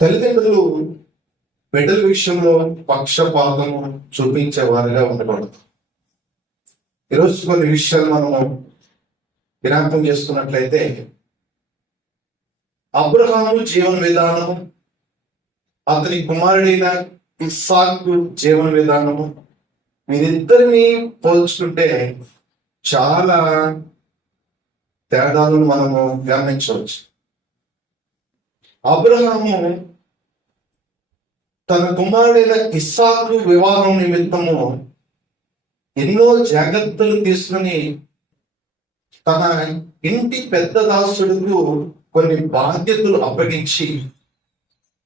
తల్లిదండ్రులు బిడ్డల విషయంలో పక్షపాతము చూపించే వారిగా ఉండకూడదు. ఈరోజు కొన్ని విషయాలు మనము జ్ఞాపకం చేసుకున్నట్లయితే, అబ్రహాము జీవన విధానము, అతని కుమారుడైన ఇస్సాకు జీవన విధానము, వీరిద్దరిని పోల్చుకుంటే చాలా తేడాలను మనము గమనించవచ్చు. అబ్రహాము తన కుమారుడైన ఇస్సాకు వివాహం నిమిత్తము ఎన్నో జాగ్రత్తలు తీసుకుని తన ఇంటి పెద్ద దాసుడుకు కొన్ని బాధ్యతలు అప్పగించి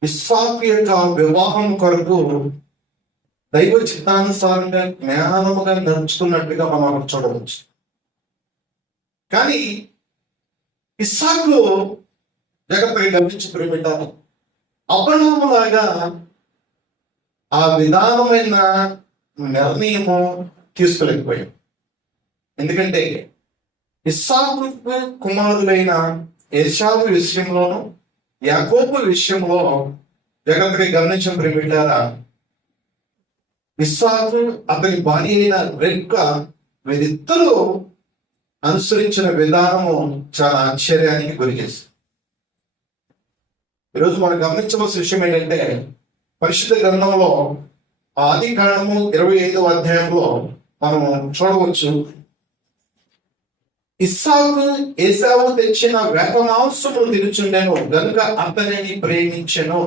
ఇస్సాకు యొక్క వివాహం కొరకు దైవ చిత్తానుసారంగా జ్ఞానముగా నడుచుకున్నట్టుగా మనం అక్కడ చూడవచ్చు. కానీ ఇస్సాకు జాగ్రత్తగా గమనించి ప్రేమిటారు, అబ్రహాము లాగా ఆ విధానమైన నిర్ణయము తీసుకోలేకపోయాం. ఎందుకంటే ఇస్సాకు కుమారులైన ఏశావు విషయంలోను యాకోబు విషయంలో జాగ్రత్తగా గమనించిన ప్రేమిటారా, ఇస్సాకు అతని భార్య అయిన రెబ్కా వీరిద్దరూ అనుసరించిన విధానము చాలా ఆశ్చర్యానికి గురి చేసింది. ఈరోజు మనం గమనించవలసిన విషయం ఏంటంటే, పరిశుద్ధ గ్రంథంలో ఆది కాండము 25వ అధ్యాయంలో మనం చూడవచ్చు, ఇస్సాకు ఏశావు తెచ్చిన వేప మాంసము తినుచుండెను గనుక అతనిని ప్రేమించెను,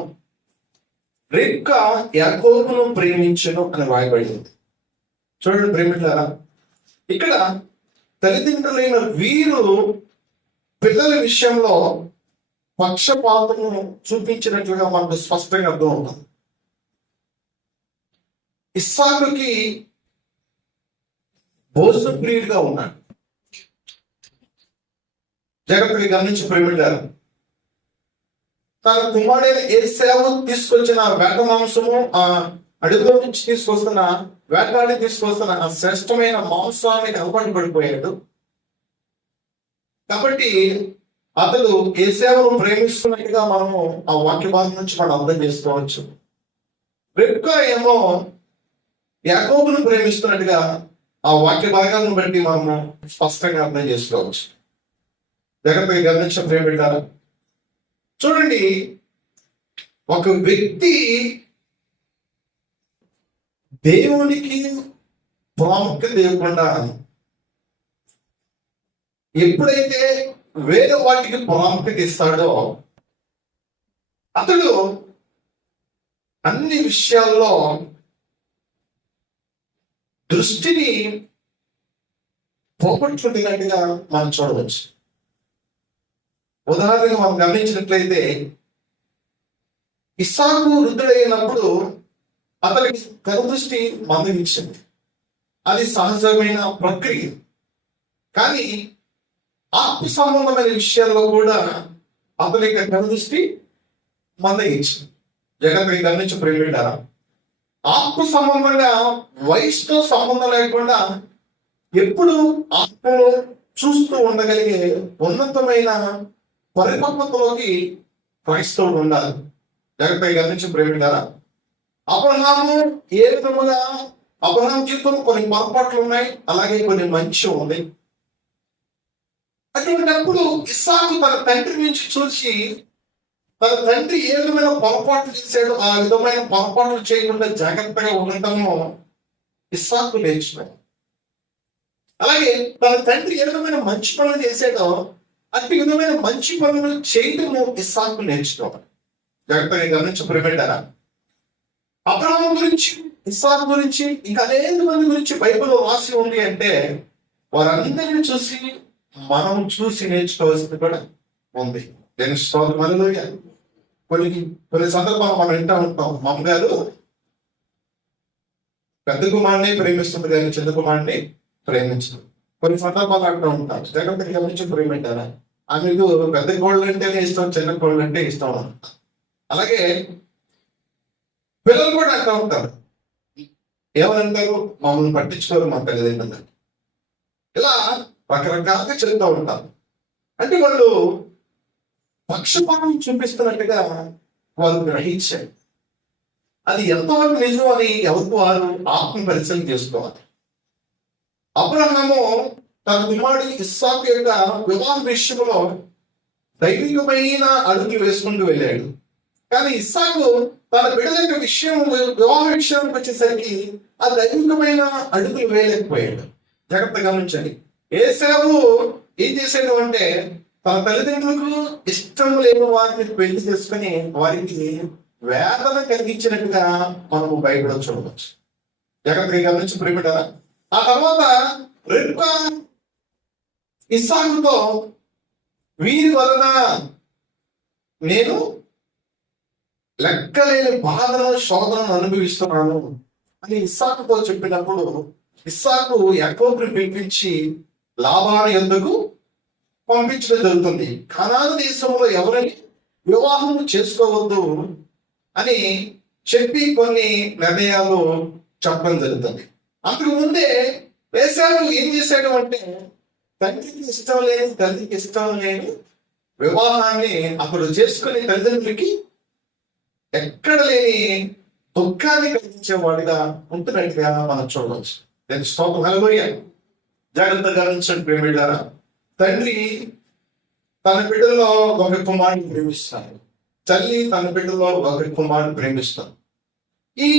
రెబ్కా యాకోబును ప్రేమించెను అని రాయబడింది. చూడండి ప్రేమిట్లారా, ఇక్కడ తల్లిదండ్రులైన వీరు పిల్లల విషయంలో పక్షపాతము చూపించినట్లుగా మనకు స్పష్టంగా అర్థం అవుతుంది. ఇస్సాకుకి భోజన ప్రియుడిగా ఉన్నాడు. జాగ్రత్తగా గమనించి ప్రేమిటారు, తన కుమారుడైన ఏశావు తీసుకొచ్చిన వేట మాంసము, ఆ అడుగులో నుంచి తీసుకొస్తున్న వేటాడి తీసుకొస్తున్న ఆ శ్రేష్టమైన మాంసానికి అలవాటు పడిపోయాడు. కాబట్టి అతడు ఏశావును ప్రేమిస్తున్నట్టుగా మనము ఆ వాక్య భాగం నుంచి మనం అర్థం చేసుకోవచ్చు. రెబ్కా ఏమో యాకోబును ప్రేమిస్తున్నట్టుగా ఆ వాక్య భాగాలను బట్టి మనము స్పష్టంగా అర్థం చేసుకోవచ్చు. జాగ్రత్తగా గమనించిన ప్రేమిటారా, చూడండి, ఒక వ్యక్తి దేవునికి ప్రాముఖ్యత ఇవ్వకుండా ఎప్పుడైతే వేరే వాటికి ప్రాముఖ్యత ఇస్తాడో అతడు అన్ని విషయాల్లో దృష్టిని పోగొట్టుకున్నట్టుగా మనం చూడవచ్చు. ఉదాహరణగా మనం గమనించినట్లయితే, ఇస్సాకు వృద్ధుడైనప్పుడు అతనికి కనుదృష్టి మందగించింది. అది సహజమైన ప్రక్రియ. కానీ ఆత్మ సంబంధమైన విషయాల్లో కూడా అతని యొక్క కనుదృష్టి మందగించింది. జగత్తుని గమనించి ప్రేమిటారా, ఆత్మ సంబంధంగా వయసుతో సంబంధం లేకుండా ఎప్పుడు ఆత్మలో చూస్తూ ఉండగలిగే ఉన్నతమైన పరిపక్వతలోకి క్రైస్తవుడు ఉండాలి. జాగ్రత్తగా గమనించి ప్రేమిటారా, అబ్రహాము ఏ విధముగా, అబ్రహాం జీవితంలో కొన్ని పొరపాట్లు ఉన్నాయి, అలాగే కొన్ని మంచి ఉంది. అటువంటిప్పుడు ఇస్సాకు తన తండ్రి నుంచి చూసి తన తండ్రి ఏ విధమైన పొరపాట్లు చేశాడో ఆ విధమైన పొరపాట్లు చేయకుండా జాగ్రత్తగా ఉండటము ఇస్సాకు నేర్చుకున్నాడు. అలాగే తన తండ్రి ఏ విధమైన మంచి పనులు చేశాడో అట్టి విధమైన మంచి పనులు చేయటము ఇస్సాకు నేర్చుకోవాలి. జాగ్రత్తగా గమనించి ప్రేమిటారా, అబ్రహాము గురించి, ఇస్సాకు గురించి, ఇంకా అనేక మంది గురించి బైబిల్లో రాసి ఉంది అంటే వారందరిని చూసి మనం చూసి నేర్చుకోవాల్సింది కూడా ఉంది. కొన్ని సందర్భాలు మనం వింటూ ఉంటాం, మా అమ్మగారు పెద్ద కుమారుని ప్రేమిస్తుంది కానీ చిన్న కుమారుని ప్రేమించదు. కొన్ని సందర్భాలు అంటూ ఉంటాం, జాగ్రత్తగా గమనించి ప్రేమింటారా, ఆమెకు పెద్ద కోళ్ళు అంటేనే ఇష్టం, చిన్న కోళ్ళు అంటే ఇష్టం. అలాగే పిల్లలు కూడా అంటూ ఉంటారు, ఏమనంటారు, మమ్మల్ని పట్టించుకోరు మా తల్లిదండ్రులు. ఇలా రకరకాలుగా చెప్తూ ఉంటారు. అంటే వాళ్ళు పక్షపాతం చూపిస్తున్నట్టుగా వారు గ్రహించారు. అది ఎంతవరకు నిజం అని ఎవరికి వారు ఆత్మ పరిశీలన చేసుకోవాలి. అబ్రహాము తన కుమారుడు ఇస్సాకు యొక్క వివాహ విషయంలో దైవికమైన అడుగులు వేసుకుంటూ వెళ్ళాడు. కానీ ఇస్సాకు తన బిడ్డల యొక్క వివాహ విషయానికి వచ్చేసరికి ఆ దైవికమైన అడుగులు వేయలేకపోయాడు. జాగ్రత్త గమనించండి. ఏశావు ఏం చేశాడు అంటే తన తల్లిదండ్రులకు ఇష్టం లేని వారిని పెళ్లి చేసుకుని వారికి వేదన కలిగించినట్టుగా మనము బైబిల్లో చూడవచ్చు. జాగ్రత్తగా గమనించి ప్రియమిటారా. ఆ తర్వాత రెబ్కా ఇస్సాకుతో వీరి వలన నేను లెక్కలేని బాధలను శోధనను అనుభవిస్తున్నాను అని ఇస్సాకుతో చెప్పినప్పుడు ఇస్సాకు యాకోబుని పిలిపించి లాబాను ఎందుకు పంపించడం జరుగుతుంది. కనాను దేశంలో ఎవరిని వివాహం చేసుకోవద్దు అని చెప్పి కొన్ని నిర్ణయాలు చెప్పడం జరుగుతుంది. అంతకు ముందే ఏశావు ఏం చేశాడు అంటే తండ్రికి ఇష్టం లేని తల్లికి ఇష్టం లేని వివాహాన్ని అప్పుడు చేసుకుని తల్లిదండ్రులకి ఎక్కడ లేని దుఃఖాన్ని కలిగించేవాడిగా ఉంటున్నట్టుగా మనం చూడవచ్చు. నేను స్తోత్రం హల్లెలూయా. జాగ్రత్తగా గమనించండి ప్రేమిళ్ళారా. తండ్రి తన బిడ్డలో ఒక కుమారుని ప్రేమిస్తాడు, తల్లి తన బిడ్డలో ఒక కుమారుని ప్రేమిస్తాడు. ఈ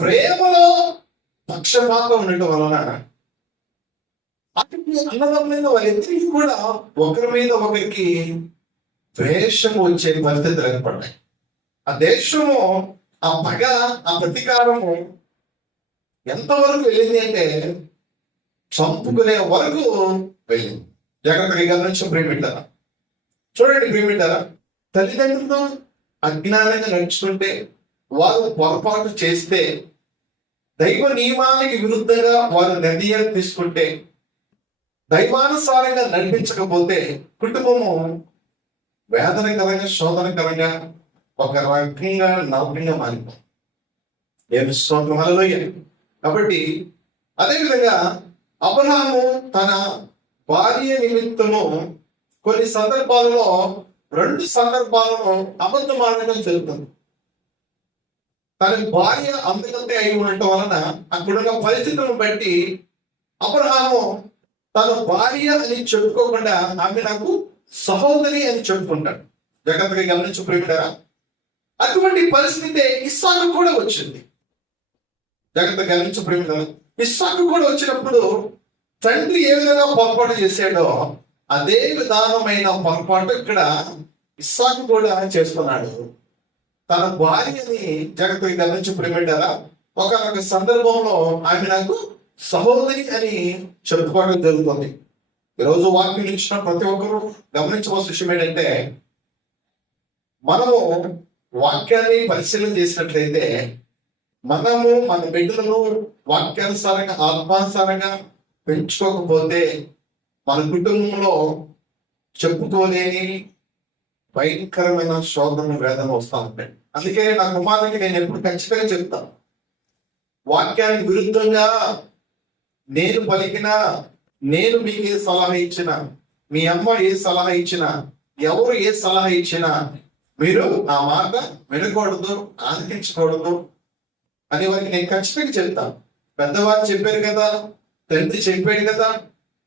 ప్రేమలో పక్షపాతం ఉండటం వలన అక్కడికి అన్నదమ్ములైన వారిద్దరికి కూడా ఒకరి మీద ఒకరికి ద్వేషం వచ్చే పరిస్థితులు ఏర్పడ్డాయి. ఆ దేశము, ఆ పగ, ఆ ప్రతీకారము ఎంతవరకు వెళ్ళింది అంటే చంపుకునే వరకు వెళ్ళింది. జాగ్రత్తగా గమనించిన ప్రేమిటారా. చూడండి ప్రేమిటారా, తల్లిదండ్రులు అజ్ఞానంగా నడుచుకుంటే, వారు పొరపాటు చేస్తే, దైవ నియమానికి విరుద్ధంగా వారు నిర్ణయాలు తీసుకుంటే, దైవానుసారంగా నడిపించకపోతే కుటుంబము వేదనకరంగా శోధనకరంగా ఒక రకంగా నౌకంగా మారిపోతుంది. నేను స్తోత్రం హల్లెలూయా. కాబట్టి అదేవిధంగా అబ్రహాము తన భార్య నిమిత్తము కొన్ని సందర్భాలలో 2 సందర్భాలను అబద్ధం ఆడటం జరుగుతుంది. తన భార్య అందకంతే అయి ఉండటం వలన అక్కడున్న పరిస్థితులను బట్టి అబ్రహాము తన భార్య అని చెప్పుకోకుండా ఆమె నాకు సహోదరి అని చెప్పుకుంటాడు. జాగ్రత్తగా గమనించు ప్రేమిటారా. అటువంటి పరిస్థితి ఇస్సాకు కూడా వచ్చింది. జాగ్రత్తగా గమనించు ప్రేమిటారా. ఇస్సాకు కూడా వచ్చినప్పుడు తండ్రి ఏ విధంగా పొరపాటు చేశాడో అదే విధానమైన పొరపాటు ఇక్కడ ఇస్సాకు కూడా చేస్తున్నాడు. తన భార్యని జాగ్రత్తగా గమనించి ప్రేమిటారా ఒక సందర్భంలో ఆమె నాకు సహోదరి అని చెప్పుకోవడం జరుగుతుంది. ఈరోజు వాక్యం ఇచ్చిన ప్రతి ఒక్కరూ గమనించవలసిన విషయం ఏంటంటే, మనము వాక్యాన్ని పరిశీలన చేసినట్లయితే మనము మన బిడ్డలను వాక్యానుసారంగా ఆత్మానుసారంగా పెంచుకోకపోతే మన కుటుంబంలో చెప్పుకోలేని భయంకరమైన శోధన వేదన వస్తూ ఉంటాయి. అందుకే నా కుమారునికి నేను ఎప్పుడు ఖచ్చితంగా చెప్తాను, వాక్యానికి విరుద్ధంగా నేను పలికినా, నేను మీకు ఏ సలహా ఇచ్చినా, మీ అమ్మ ఏ సలహా ఇచ్చినా, ఎవరు ఏ సలహా ఇచ్చినా మీరు ఆ మాట వినకూడదు, ఆలకించకూడదు అని వారికి నేను ఖచ్చితంగా చెప్తాను. పెద్దవారు చెప్పారు కదా, తండ్రి చెప్పాడు కదా,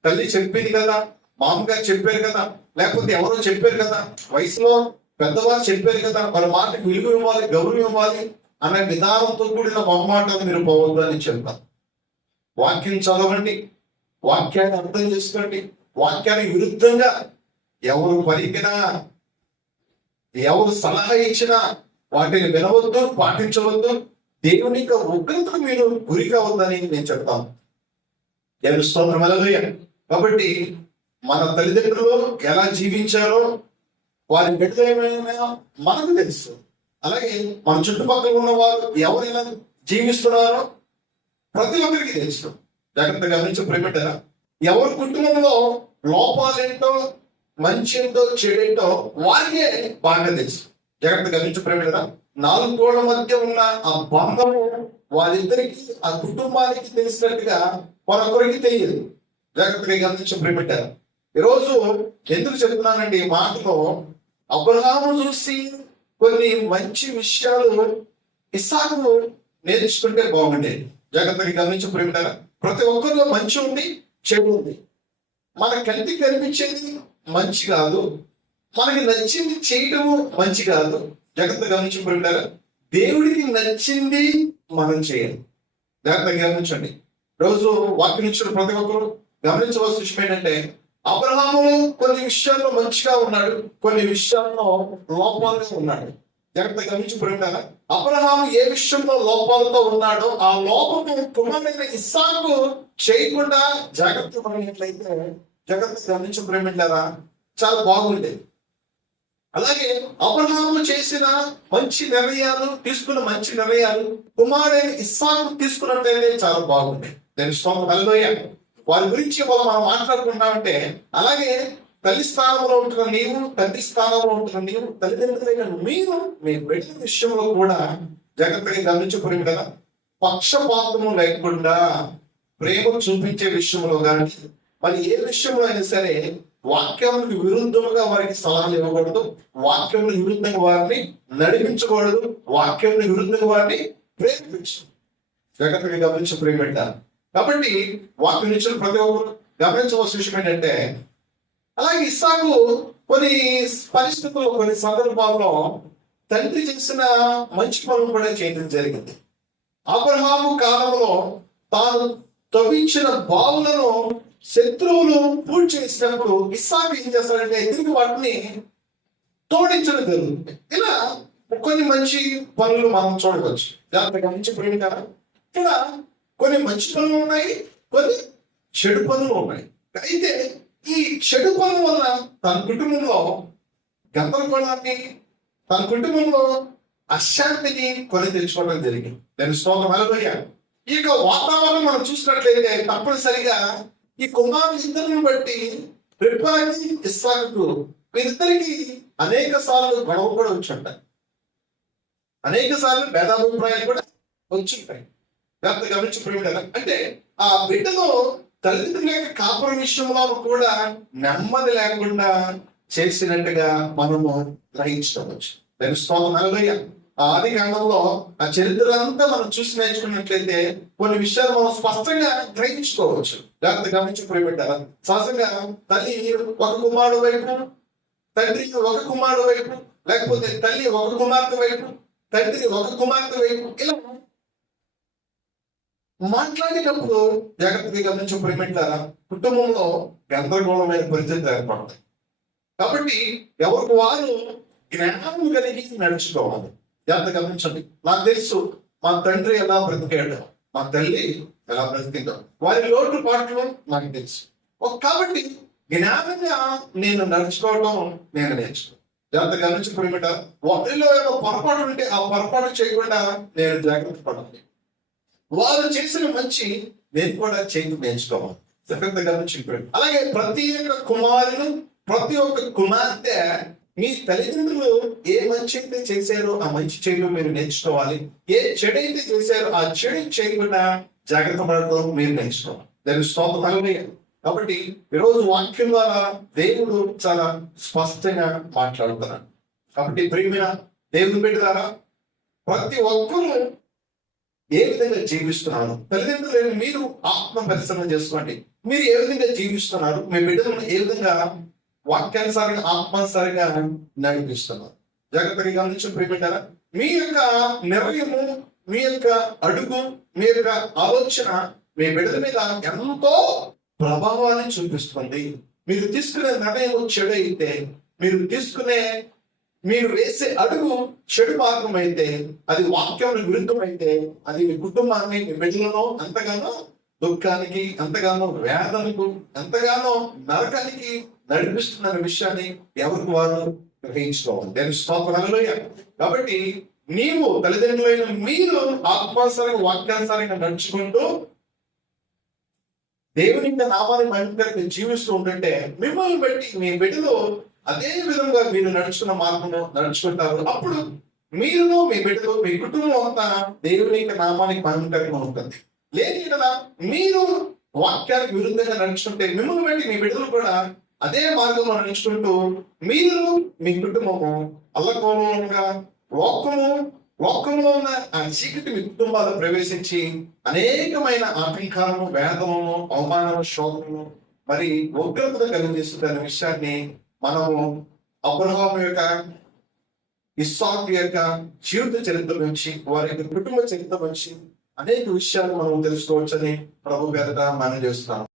తల్లి చెప్పింది కదా, మామగారు చెప్పారు కదా, లేకపోతే ఎవరో చెప్పారు కదా, వయసులో పెద్దవారు చెప్పారు కదా, వాళ్ళ మాటకు విలువ ఇవ్వాలి, గౌరవం ఇవ్వాలి అనే విధానంతో కూడిన మొహమాటాన్ని మీరు పోవద్దు అని చెప్తాను. వాక్యం చదవండి, వాక్యాన్ని అర్థం చేసుకోండి. వాక్యానికి విరుద్ధంగా ఎవరు పలికినా, ఎవరు సలహా ఇచ్చినా వాటిని వినవద్దు, పాటించవద్దు. దేవుని యొక్క ఉగ్రతకు మీరు గురి కావద్దని నేను చెప్తాను. దేవుని స్తోత్రం హల్లెలూయా. కాబట్టి మన తల్లిదండ్రులు ఎలా జీవించారో వారి బిడ్డలేమైనా మనకు తెలుసు. అలాగే మన చుట్టుపక్కల ఉన్న వారు ఎవరైనా జీవిస్తున్నారో ప్రతి ఒక్కరికి తెలుసు. జాగ్రత్తగా గమనించి ప్రేమిటారా. ఎవరి కుటుంబంలో లోపాలేంటో, మంచి ఏంటో, చెడేంటో వారికే బాగా తెలుసు. జాగ్రత్తగా గమనించి ప్రేమిటారా. 4 గోడల మధ్య ఉన్న ఆ బంధము వారిద్దరికి, ఆ కుటుంబానికి తెలిసినట్టుగా మరొకరికి తెలియదు. జాగ్రత్తగా గమనించి ప్రేమిటారా. ఈరోజు ఎందుకు చెప్తున్నానండి ఈ మాటలో, అబ్రహాము చూసి కొన్ని మంచి విషయాలు ఇస్సాకు నేర్చుకుంటే బాగుండేది. జాగ్రత్తగా గమనించి ప్రేమిటారా, ప్రతి ఒక్కరిలో మంచి ఉంది, చెడు ఉంది. మన కంటికి కనిపించేది మంచి కాదు, మనకి నచ్చింది చేయటము మంచి కాదు. జాగ్రత్తగా గమనించి ప్రేమిటారా, దేవుడికి నచ్చింది మనం చేయాలి. జాగ్రత్తగా గమనించండి. రోజు వాక్యం ఇచ్చిన ప్రతి ఒక్కరు గమనించవలసిన విషయం ఏంటంటే, అబ్రహాము కొన్ని విషయాల్లో మంచిగా ఉన్నాడు, కొన్ని విషయాల్లో లోపాలుగా ఉన్నాడు. జాగ్రత్తగా గమనించుకుంటారా, అబ్రహాము ఏ విషయంలో లోపాలతో ఉన్నాడో ఆ లోపము కుమారుడైన ఇస్సాకు చేయకుండా జాగ్రత్త పడినట్లయితే, జాగ్రత్తగా గమనించుకుంటారా, చాలా బాగుండేది. అలాగే అబ్రహాము చేసిన మంచి నిర్ణయాలు, తీసుకున్న మంచి నిర్ణయాలు కుమారుడైన ఇస్సాకు తీసుకున్నట్లయితే చాలా బాగుంది. దాని స్తోత్రం హల్లెలూయా. వారి గురించి మనం మాట్లాడుకుంటామంటే, అలాగే తల్లి స్థానంలో ఉంటున్న నీవు, తండ్రి స్థానంలో ఉంటున్న నీవు, తల్లిదండ్రులైన మీరు మీ బిడ్డల విషయంలో కూడా జాగ్రత్తగా గమనించుకుని కదా, పక్షపాతము లేకుండా ప్రేమ చూపించే విషయంలో కానీ మరి ఏ విషయంలో అయినా సరే వాక్యానికి విరుద్ధంగా వారికి సలహాలు ఇవ్వకూడదు, వాక్యానికి విరుద్ధంగా వారిని నడిపించకూడదు, వాక్యానికి విరుద్ధంగా వారిని ప్రేమించు. జాగ్రత్తగా గమనించి ప్రేమింటారు. కాబట్టి వాక్యం ఇచ్చిన ప్రతి ఒక్కరు గమనించవలసిన విషయం ఏంటంటే, అలాగే ఇస్సాకు కొన్ని పరిస్థితుల్లో, కొన్ని సందర్భాల్లో తండ్రి చేసిన మంచి పనులు కూడా చేయడం జరిగింది. అబ్రహాము కాలంలో తాను తవ్వించిన బావులను శత్రువులు పూర్తి చేసినప్పుడు ఇస్సాకు ఏం చేస్తాడంటే తిరిగి వాటిని తోడించడం జరుగుతుంది. ఇలా కొన్ని మంచి పనులు మనం చూడవచ్చు. జాగ్రత్తగా మంచి ప్రేమిక, ఇలా కొన్ని మంచి పనులు ఉన్నాయి, కొన్ని చెడు పనులు ఉన్నాయి. అయితే ఈ చెడు పనుల వల్ల తన కుటుంబంలో గందరగోళాన్ని, తన కుటుంబంలో అశాంతిని కొని తెచ్చుకోవడం జరిగింది. దాని స్తోత్రం హల్లెలూయా. ఈ యొక్క వాతావరణం మనం చూసినట్లయితే తప్పనిసరిగా ఈ కుమారులిద్దరిని బట్టి రిబ్కాకి, ఇస్సాకుకు వీరిద్దరికి అనేక సార్లు గొడవ కూడా వచ్చుంటాయి, అనేక సార్లు భేదాభిప్రాయాలు కూడా వచ్చుంటాయి. గమనించుకుంటారు. అంటే ఆ బిడ్డలో తల్లిదండ్రుల యొక్క కాపురం విషయంలో కూడా నెమ్మది లేకుండా చేసినట్టుగా మనము గ్రహించుకోవచ్చు. దాని స్తోత్రం హల్లెలూయా. ఆ ఆది కాండంలో ఆ చరిత్ర అంతా మనం చూసి నేర్చుకున్నట్లయితే కొన్ని విషయాలు మనం స్పష్టంగా గ్రహించుకోవచ్చు. జాగ్రత్త గమనించుకుంటారా, సహజంగా తల్లి ఒక కుమారుడు వైపు, తండ్రి ఒక కుమారుడు వైపు, లేకపోతే తల్లి ఒక కుమార్తె వైపు, తండ్రి ఒక కుమార్తె వైపు, ఇలా మాట్లాడేటప్పుడు జాగ్రత్తగా గమనించుకుంటారా కుటుంబంలో గందరగోళమైన పరిస్థితి ఏర్పడతాయి. కాబట్టి ఎవరికి వారు జ్ఞానం కలిగి నడుచుకోవాలి. జాగ్రత్త గమనించండి. నాకు తెలుసు మా తండ్రి ఎలా బ్రతికాడు, మా తల్లి ఎలా బ్రతికిందో, వారి లోటు పాటలు నాకు తెలుసు. కాబట్టి జ్ఞానంగా నేను నడుచుకోవడం నేను నేర్చుకో. జాగ్రత్త గమనించుకుంటా వారిలో ఏదో పొరపాటు ఉంటే ఆ పొరపాటు చేయకుండా నేను జాగ్రత్త పడాలి. వారు చేసిన మంచి నేను కూడా చేయడం నేర్చుకోవాలి. జాగ్రత్త గమనించుకోండి. అలాగే ప్రతి ఒక్క కుమారుడు, ప్రతి ఒక్క కుమార్తె మీ తల్లిదండ్రులు ఏ మంచి అయితే చేశారో ఆ మంచి చేయడం మీరు నేర్చుకోవాలి. ఏ చెడు అయితే చేశారో ఆ చెడు చేయకుండా జాగ్రత్త పడడం మీరు నేర్చుకోవాలి. దాని స్తోత్రం హల్లెలూయా. కాబట్టి ఈరోజు వాక్యం ద్వారా దేవుడు చాలా స్పష్టంగా మాట్లాడుతున్నాడు. కాబట్టి ప్రియమైన దేవుని బిడ్డలారా, ప్రతి ఒక్కరూ ఏ విధంగా జీవిస్తున్నారు, తల్లిదండ్రులు మీరు ఆత్మ పరిశ్రమ చేసుకోండి. మీరు ఏ విధంగా జీవిస్తున్నారు, మీ బిడ్డలను ఏ విధంగా వాక్యానుసారంగా ఆత్మానుసారంగా నడిపిస్తున్నారు. జాగ్రత్తగా గమనించి ప్రియపెట్టారా, మీ యొక్క నిర్ణయము, మీ యొక్క అడుగు, మీ యొక్క ఆలోచన మీ బిడ్డల మీద ఎంతో ప్రభావాన్ని చూపిస్తుంది. మీరు తీసుకునే నిర్ణయం చెడు అయితే, మీరు వేసే అడుగు చెడు మార్గం అయితే, అది వాక్యం విరుద్ధం అయితే, అది మీ కుటుంబాన్ని, మీ బిడ్డలను ఎంతగానో దుఃఖానికి, ఎంతగానో వేదనకు, ఎంతగానో నరకానికి నడిపిస్తున్న విషయాన్ని ఎవరికి వారు గ్రహించుకోవాలి. దాని స్తోత్రం హల్లెలూయా. కాబట్టి నీవు తల్లిదండ్రులైన మీరు ఆత్మానుసారంగా వాక్యానుసారంగా నడుచుకుంటూ దేవుని నామాన్ని మహిమకరంగా జీవిస్తూ ఉంటుంటే మిమ్మల్ని బట్టి మీ బిడ్డలు అదే విధంగా మీరు నడుచుకున్న మార్గంలో నడుచుకుంటారు. అప్పుడు మీరును, మీ బిడ్డలు, మీ కుటుంబం అంతా దేవుని నామానికి మహిమకరంగా ఉంటుంది. లేని కదా మీరు వాక్యానికి విరుద్ధంగా నడుచుకుంటే మిమ్మల్ని బట్టి మీ బిడ్డలు కూడా అదే మార్గంలో నడుచుకుంటూ మీరు, మీ కుటుంబము అల్లకల్లోలంగా లోకము లోకంలో ఉన్న ఆ చీకటి మీ కుటుంబాలు ప్రవేశించి అనేకమైన ఆటంకాలను, వేదనను, అవమానము, శోధనను, మరి ఉగ్రతను కలిగిస్తుంది అనే విషయాన్ని మనము అబ్రహాము యొక్క, ఇస్సాకు యొక్క జీవిత చరిత్ర నుంచి, వారి యొక్క కుటుంబ చరిత్ర నుంచి అనేక విషయాలు మనం తెలుసుకోవచ్చని ప్రభు పేరట మనం చేస్తున్నాం.